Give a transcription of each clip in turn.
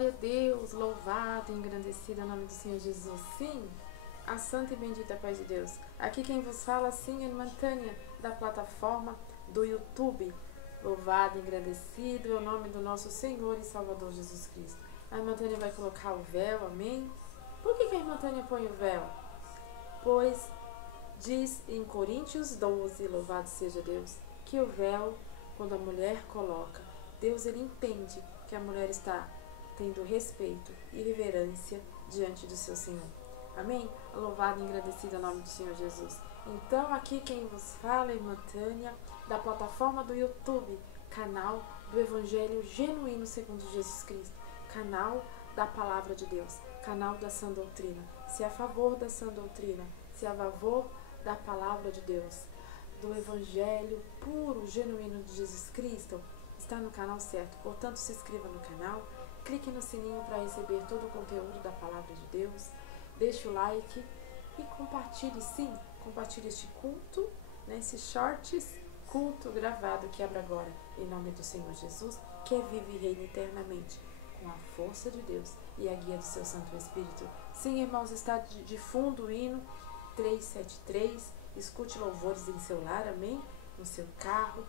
Glória a Deus, louvado e engrandecido é o nome do Senhor Jesus. Sim, a santa e bendita paz de Deus. Aqui quem vos fala, sim, é a irmã Tânia, da plataforma do YouTube. Louvado e engrandecido é o nome do nosso Senhor e Salvador Jesus Cristo. A irmã Tânia vai colocar o véu, amém? Por que a irmã Tânia põe o véu? Pois diz em Coríntios 12, louvado seja Deus, que o véu, quando a mulher coloca, Deus ele entende que a mulher está tendo respeito e reverência diante do seu Senhor. Amém? Louvado e agradecido ao nome do Senhor Jesus. Então, aqui quem vos fala é irmã Tânia, da plataforma do YouTube, canal do Evangelho Genuíno segundo Jesus Cristo, canal da Palavra de Deus, canal da sã doutrina. Se é a favor da sã doutrina, se é a favor da Palavra de Deus, do Evangelho puro, genuíno de Jesus Cristo, está no canal certo. Portanto, se inscreva no canal, clique no sininho para receber todo o conteúdo da Palavra de Deus, deixe o like e compartilhe, sim, compartilhe este culto, esses shorts, culto gravado que abre agora, em nome do Senhor Jesus, que é vive e reina eternamente, com a força de Deus e a guia do seu Santo Espírito. Sim, irmãos, está de fundo o hino 373, escute louvores em seu lar, amém? No seu carro.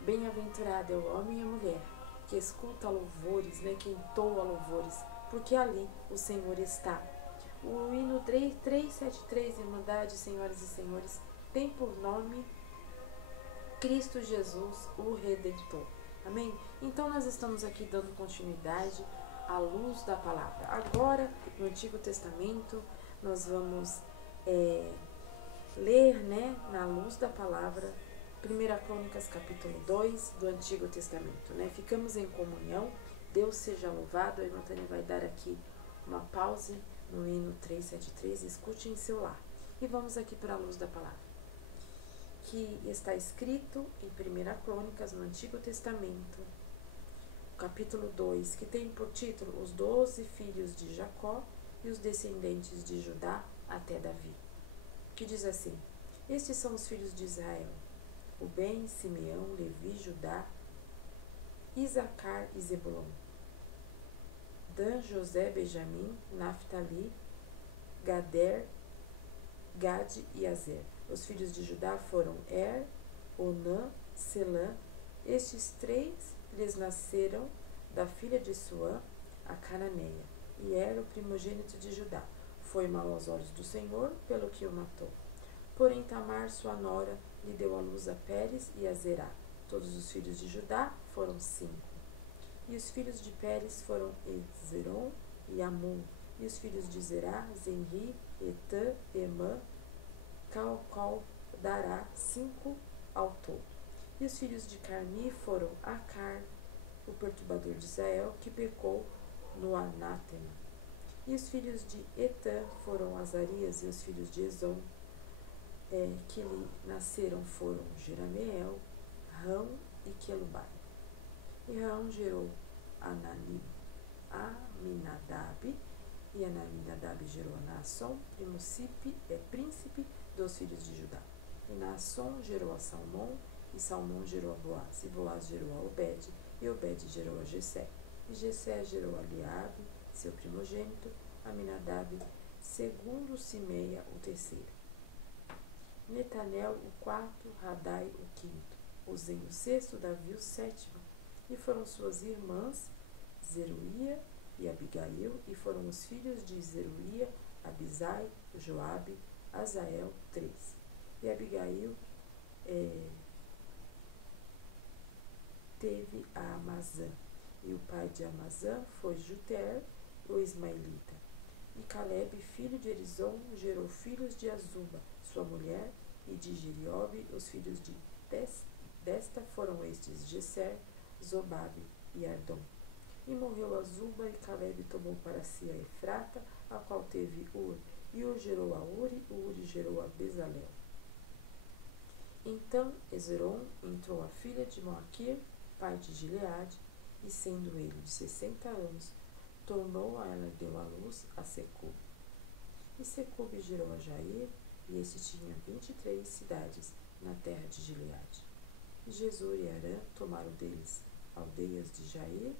Bem-aventurado é o homem e a mulher que escuta louvores, que entoa louvores, porque ali o Senhor está. O hino 373, Irmandade, senhoras e senhores, tem por nome Cristo Jesus, o Redentor. Amém? Então nós estamos aqui dando continuidade à luz da palavra. Agora, no Antigo Testamento, nós vamos ler, na luz da palavra, 1 Crônicas capítulo 2 do Antigo Testamento. Ficamos em comunhão, Deus seja louvado. A irmã Tânia vai dar aqui uma pausa no hino 373, escute em seu lar. E vamos aqui para a luz da palavra, que está escrito em 1 Crônicas, no Antigo Testamento, capítulo 2, que tem por título Os 12 filhos de Jacó e os descendentes de Judá até Davi, que diz assim: Estes são os filhos de Israel: Rubem, Simeão, Levi, Judá, Isacar e Zebulon, Dan, José, Benjamim, Naftali, Gader, Gade e Azer. Os filhos de Judá foram Onã, Selã. Estes três lhes nasceram da filha de Suã, a cananeia, e era o primogênito de Judá. Foi mau aos olhos do Senhor, pelo que o matou. Porém Tamar, sua nora, lhe deu à luz a Pérez e a Zerá. Todos os filhos de Judá foram 5. E os filhos de Pérez foram Hezron e Amon. E os filhos de Zerá, Zenri, Etã, Emã, Calcol, Dará, 5 ao todo. E os filhos de Carmi foram Acar, o perturbador de Israel, que pecou no anátema. E os filhos de Etã foram Azarias, e os filhos de Ezon, que lhe nasceram, foram Jerameel, Rão e Quelubai. E Rão gerou Aminadab, e Aminadab gerou Naasson, príncipe dos filhos de Judá. E Naasson gerou a Salmão, e Salmão gerou a Boaz, e Boaz gerou a Obed, e Obed gerou a Jessé. E Jessé gerou a Eliabe, seu primogênito, Aminadab, segundo Simeia, o terceiro. Netanel, o quarto, Radai, o quinto, Uzem, o sexto, Davi, o sétimo. E foram suas irmãs, Zeruia e Abigail, e foram os filhos de Zeruia, Abisai, Joabe, Azael, 3. E Abigail teve a Amazã, e o pai de Amazã foi Juter, o ismaelita. E Caleb, filho de Erizom, gerou filhos de Azuba, sua mulher, e de Giriobe. Os filhos desta foram estes: Gesser, Zobabe e Ardom. E morreu Azuba, e Caleb tomou para si a Efrata, a qual teve Ur. E Ur gerou a Uri, o Uri gerou a Bezalel. Então Hezron entrou a filha de Moaquir, pai de Gileade, e sendo ele de 60 anos, tornou a ela, deu à luz a Secube. E Secube gerou a Jair, e este tinha 23 cidades na terra de Gileade. E Jesur e Arã tomaram deles aldeias de Jair,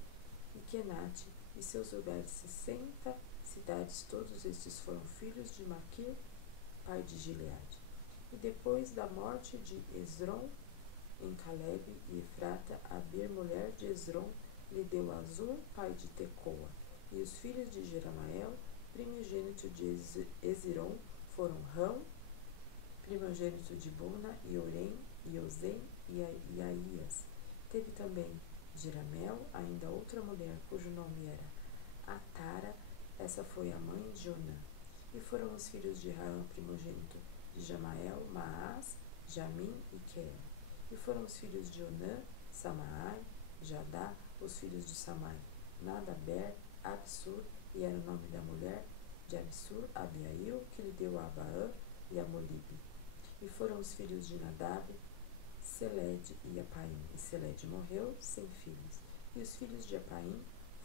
e Kenate, e seus lugares 60 cidades. Todos estes foram filhos de Maquir, pai de Gileade. E depois da morte de Esrom, em Caleb e Efrata, Abir, mulher de Esrom, lhe deu a Zur, pai de Tecoa. E os filhos de Jeramael, primogênito de Eziron, foram Rão, primogênito de Buna, e Orem, e Ozem, e Aías. Teve também Jeramel, ainda outra mulher, cujo nome era Atara, essa foi a mãe de Onã. E foram os filhos de Raam, primogênito de Jamael, Maás, Jamim e Queel. E foram os filhos de Onã, Samaai, Jadá, os filhos de Samai, Nadaber, Absur, e era o nome da mulher de Absur, Abiail, que lhe deu a Abaã e a Molibe. E foram os filhos de Nadab, Seled e Apaim. E Seled morreu sem filhos. E os filhos de Apaim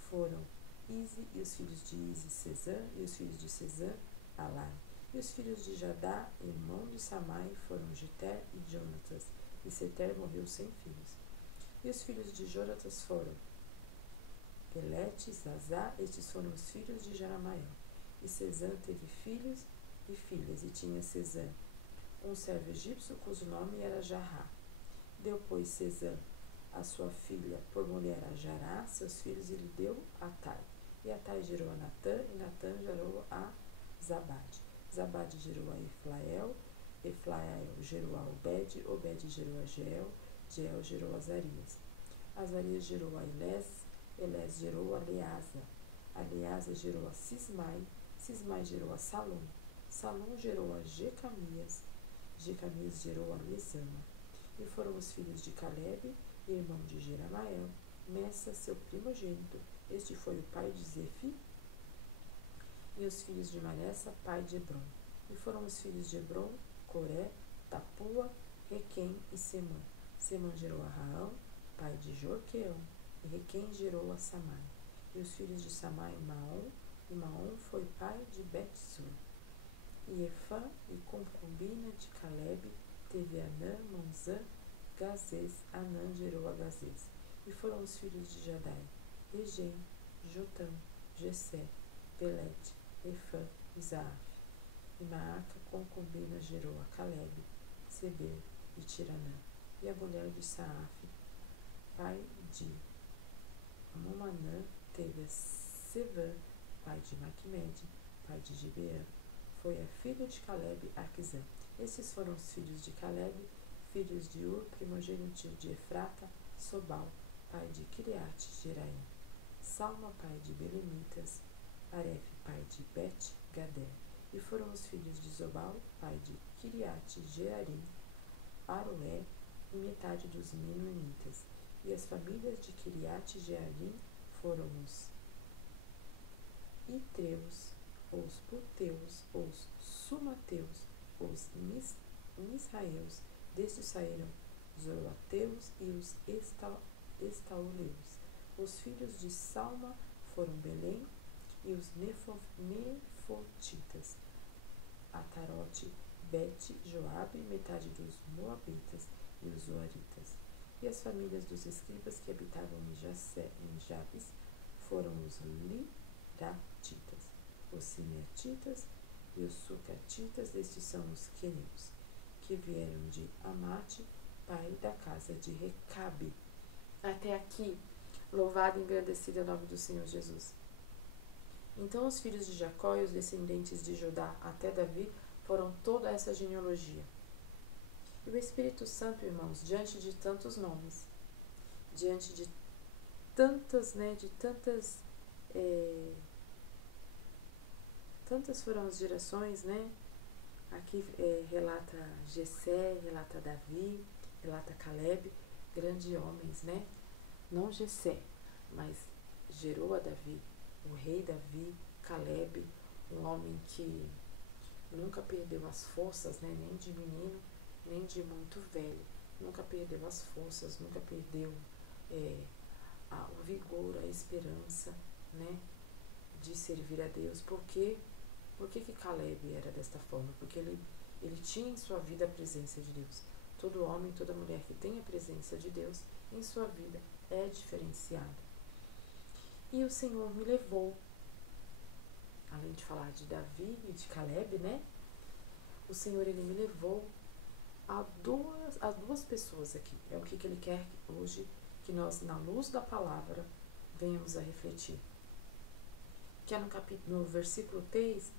foram Ize, e os filhos de Ize, Sezã, e os filhos de Sezã, Alai. E os filhos de Jadá, irmão de Samai, foram Jeter e Jonatas. E Seter morreu sem filhos. E os filhos de Jonatas foram Elete e Zazá, estes foram os filhos de Jeramael. E Sezã teve filhos e filhas, e tinha Sezã um servo egípcio, cujo nome era Jarrá. Deu, pois, Sezã a sua filha por mulher a Jará, seus filhos, e lhe deu Atai. E Atai gerou a Natã, e Natã gerou a Zabade. Zabade gerou a Eflael, Eflael gerou a Obed, Obed gerou a Jeel, Jeel gerou a Azarias. Azarias gerou a Elés, Elés gerou a Leasa, Leasa gerou a Sismai, Sismai gerou a Salom, Salom gerou a Jecamias, Jecamias gerou a Lisama. E foram os filhos de Caleb, irmão de Jeramael, Messa, seu primogênito, este foi o pai de Zefi, e os filhos de Maressa, pai de Hebron. E foram os filhos de Hebron, Coré, Tapua, Requem e Semã. Semã gerou a Raão, pai de Jorqueão, e Requem gerou a Samai. E os filhos de Samai, Maom, e Maom foi pai de Bet-Sur. E Efã, e concubina de Caleb, teve Anã, Monzã, Gazês. Anã gerou a Gazês. E foram os filhos de Jadai, Regem, Jotão, Jessé, Pelete, Efã e Zaaf. E Maaca, concubina, gerou a Caleb, Seber e Tiranã. E a mulher de Saaf, pai de Momanã, teve a Sevã, pai de Maquimede, pai de Gibeã. Foi a filha de Caleb, Aquizã. Esses foram os filhos de Caleb, filhos de Ur, primogênito de Efrata, Sobal, pai de Kiriate Jeraim. Salma, pai de Belemitas, Aref, pai de Bet-Gader. E foram os filhos de Zobal, pai de Kiriate Jearim, Aroé, e metade dos Menonitas. E as famílias de Kiriate Jearim foram os Itreus, os Puteus, os Sumateus, os Misraeus. Destes saíram os Zoroateus e os Estauleus. Os filhos de Salma foram Belém e os Nefotitas, Atarote, Bet, Joabe, metade dos Moabitas e os Zoaritas. E as famílias dos escribas que habitavam em Jabes foram os Liratitas, os Simeatitas e os Sucatitas. Estes são os queneus, que vieram de Amate, pai da casa de Recabe. Até aqui, louvado e engrandecido é o nome do Senhor Jesus. Então os filhos de Jacó e os descendentes de Judá até Davi foram toda essa genealogia. E o Espírito Santo, irmãos, diante de tantos nomes, diante de tantas, tantas foram as gerações, Aqui relata Jessé, relata Davi, relata Caleb, grandes homens, Não Jessé, mas gerou a Davi, o rei Davi, Caleb, um homem que nunca perdeu as forças, nem de menino, nem de muito velho, nunca perdeu as forças, nunca perdeu o vigor, a esperança, de servir a Deus. Por que que Caleb era desta forma? Porque ele tinha em sua vida a presença de Deus. Todo homem, toda mulher que tem a presença de Deus em sua vida é diferenciado. E o Senhor me levou, além de falar de Davi e de Caleb, né? O Senhor, ele me levou a duas pessoas aqui. É o que ele quer hoje que nós, na luz da palavra, venhamos a refletir. Que é no versículo 3,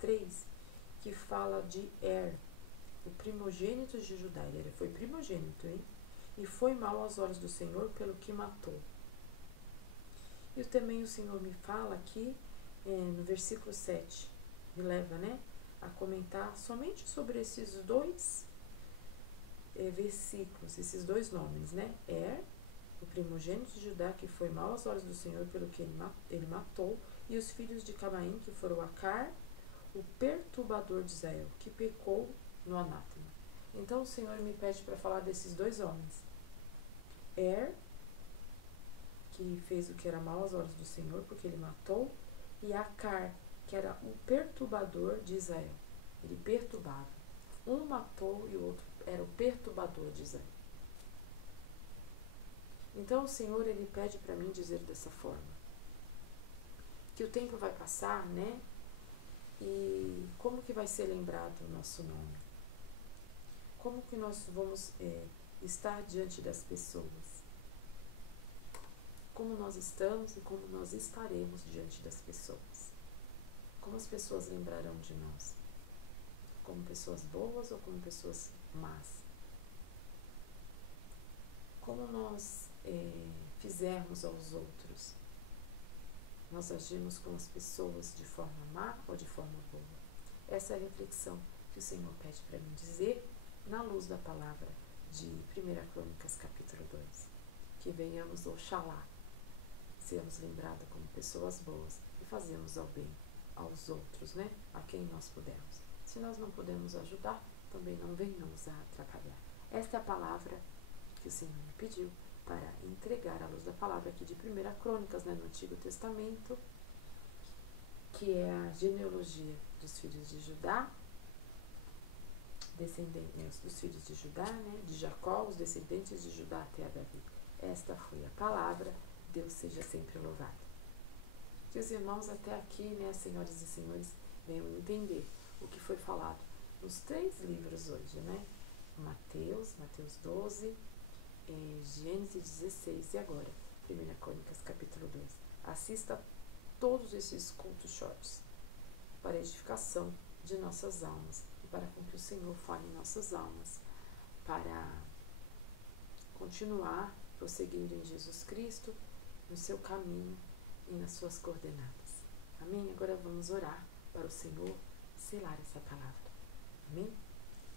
que fala de o primogênito de Judá. Ele foi primogênito, hein? E foi mal aos olhos do Senhor pelo que matou. E também o Senhor me fala aqui, no versículo 7, me leva, né, a comentar somente sobre esses dois versículos, esses dois nomes, né? O primogênito de Judá, que foi mal aos olhos do Senhor pelo que ele matou, e os filhos de Camaim, que foram Acar, o perturbador de Israel, que pecou no anátema. Então o Senhor me pede para falar desses dois homens. Que fez o que era mal aos olhos do Senhor, porque ele matou, e Acar, que era o perturbador de Israel. Ele perturbava. Um matou e o outro era o perturbador de Israel. Então o Senhor, ele pede para mim dizer dessa forma, que o tempo vai passar, né? E como que vai ser lembrado o nosso nome? Como que nós vamos estar diante das pessoas? Como nós estamos e como nós estaremos diante das pessoas? Como as pessoas lembrarão de nós? Como pessoas boas ou como pessoas más? Como nós fizermos aos outros? Nós agimos com as pessoas de forma má ou de forma boa? Essa é a reflexão que o Senhor pede para mim dizer na luz da palavra de 1 Crônicas, capítulo 2. Que venhamos, oxalá, sermos lembrados como pessoas boas e fazemos ao bem aos outros, né? A quem nós pudermos. Se nós não podemos ajudar, também não venhamos a atrapalhar. Esta é a palavra que o Senhor me pediu para entregar à luz da palavra aqui de 1 Crônicas, né, no Antigo Testamento, que é a genealogia dos filhos de Judá, descendentes dos filhos de Judá, né, de Jacó, os descendentes de Judá até a Davi. Esta foi a palavra. Deus seja sempre louvado. Que os irmãos até aqui, né, senhoras e senhores, venham entender o que foi falado nos 3 livros hoje, né? Mateus 12, Gênesis 16 e agora 1 Crônicas, capítulo 2. Assista todos esses cultos shorts para a edificação de nossas almas e para com que o Senhor fale em nossas almas, para continuar prosseguindo em Jesus Cristo, no seu caminho e nas suas coordenadas. Amém? Agora vamos orar para o Senhor selar essa palavra. Amém?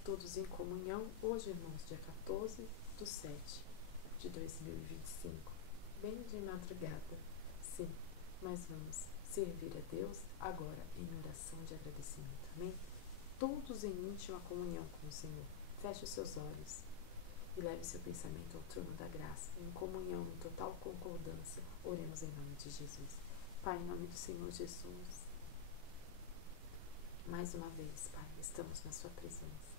Todos em comunhão, hoje, irmãos, dia 14/7/2025. Bem de madrugada, sim, mas vamos servir a Deus agora em oração de agradecimento. Amém? Todos em íntima comunhão com o Senhor. Feche os seus olhos e leve seu pensamento ao trono da graça, em comunhão, em total concordância. Oremos em nome de Jesus. Pai, em nome do Senhor Jesus, mais uma vez, Pai, estamos na sua presença,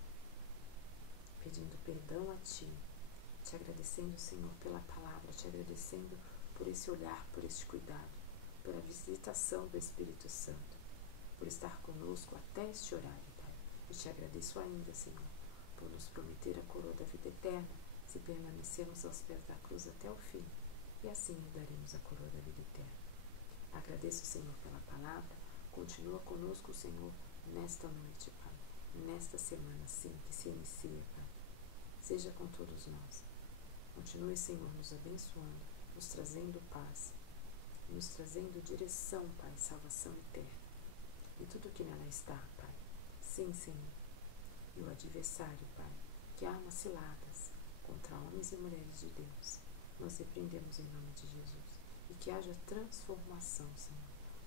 pedindo perdão a Ti, te agradecendo, Senhor, pela palavra, te agradecendo por esse olhar, por este cuidado, pela visitação do Espírito Santo, por estar conosco até este horário, Pai. E te agradeço ainda, Senhor, por nos prometer a coroa da vida eterna, se permanecermos aos pés da cruz até o fim, e assim daremos a coroa da vida eterna. Agradeço, Senhor, pela palavra, continua conosco, Senhor, nesta noite, Pai, nesta semana, sim, que se inicia, Pai. Seja com todos nós. Continue, Senhor, nos abençoando, nos trazendo paz, nos trazendo direção, Pai, salvação eterna. E tudo que nela está, Pai. Sim, Senhor. E o adversário, Pai, que arma ciladas contra homens e mulheres de Deus, nós repreendemos em nome de Jesus. E que haja transformação, Senhor,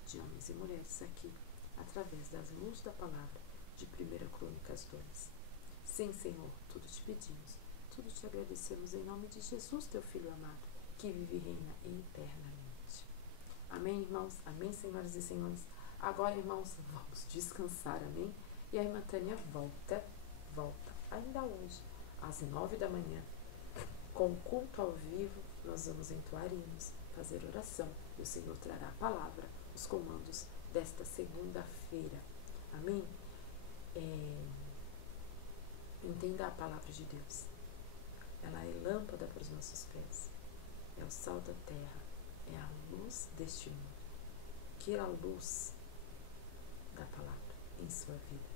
de homens e mulheres aqui, através das luzes da palavra de 1 Crônicas 2. Sim, Senhor, tudo te pedimos, tudo te agradecemos em nome de Jesus, teu Filho amado, que vive e reina eternamente. Amém, irmãos? Amém, senhoras e senhores? Agora, irmãos, vamos descansar, amém? E a irmã Tânia volta ainda hoje, às 9 da manhã, com o culto ao vivo. Nós vamos entoar hinos, fazer oração e o Senhor trará a palavra, os comandos desta segunda-feira. Amém? Entenda a palavra de Deus. Ela é lâmpada para os nossos pés, é o sal da terra, é a luz deste mundo. Queira a luz da palavra em sua vida.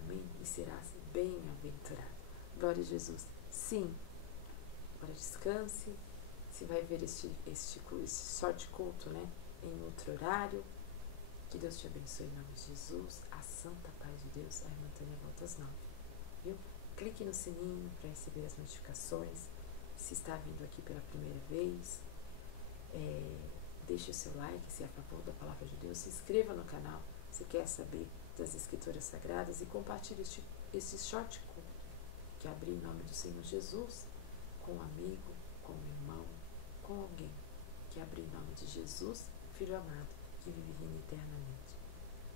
Amém? E será bem-aventurado. Glória a Jesus. Sim. Agora descanse. Se vai ver este short culto, né, em outro horário. Que Deus te abençoe em nome de Jesus. A santa paz de Deus. A irmã Tânia volta às 9. Viu? Clique no sininho para receber as notificações. Se está vindo aqui pela primeira vez, deixe o seu like se é a favor da palavra de Deus. Se inscreva no canal se quer saber das Escrituras Sagradas e compartilhe este short culto que abri em nome do Senhor Jesus com um amigo, com um irmão, com alguém que abri em nome de Jesus, Filho amado, que vive e reina eternamente.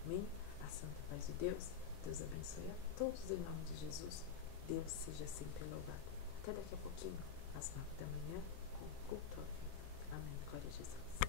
Amém? A santa paz de Deus. Deus abençoe a todos em nome de Jesus. Deus seja sempre louvado. Até daqui a pouquinho, às 9 da manhã, com o culto ao vivo. Amém. Glória a Jesus.